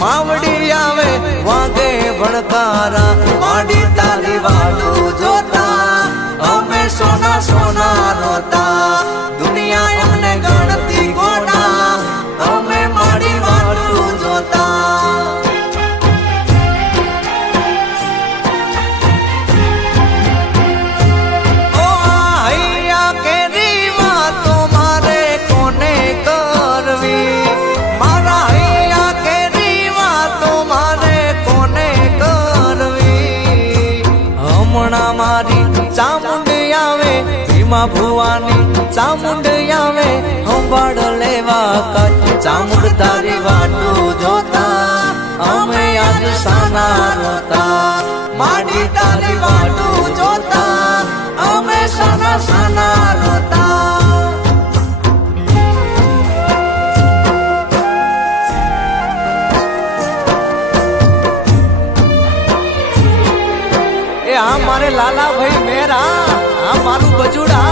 માવડી આવે વાગે ભણકારા માડી તારી વાળો જોતા અમે સોના સોના રોતા. માં ભુવાની ચામુંડ આવે હોંબાડ લેવા કત ચામુંડ તારી વાટું જોતા, અમે આજ સાના રોતા. માડી તારી વાટું જોતા, અમે સાના સાના રોતા. એ આ મારે લાલા ભાઈ 我出的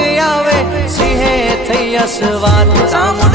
રસવાત સાંભળ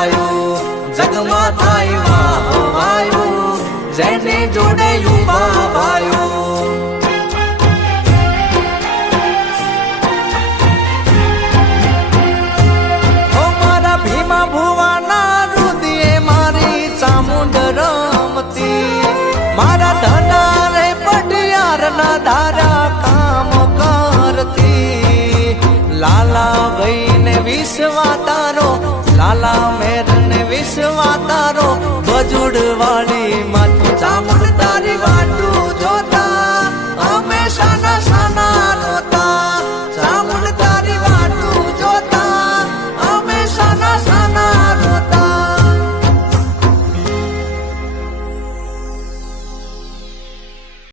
જીતાયું જગમાં થાય વિશ્વા તારો બજુડ વાળી ચામુંડ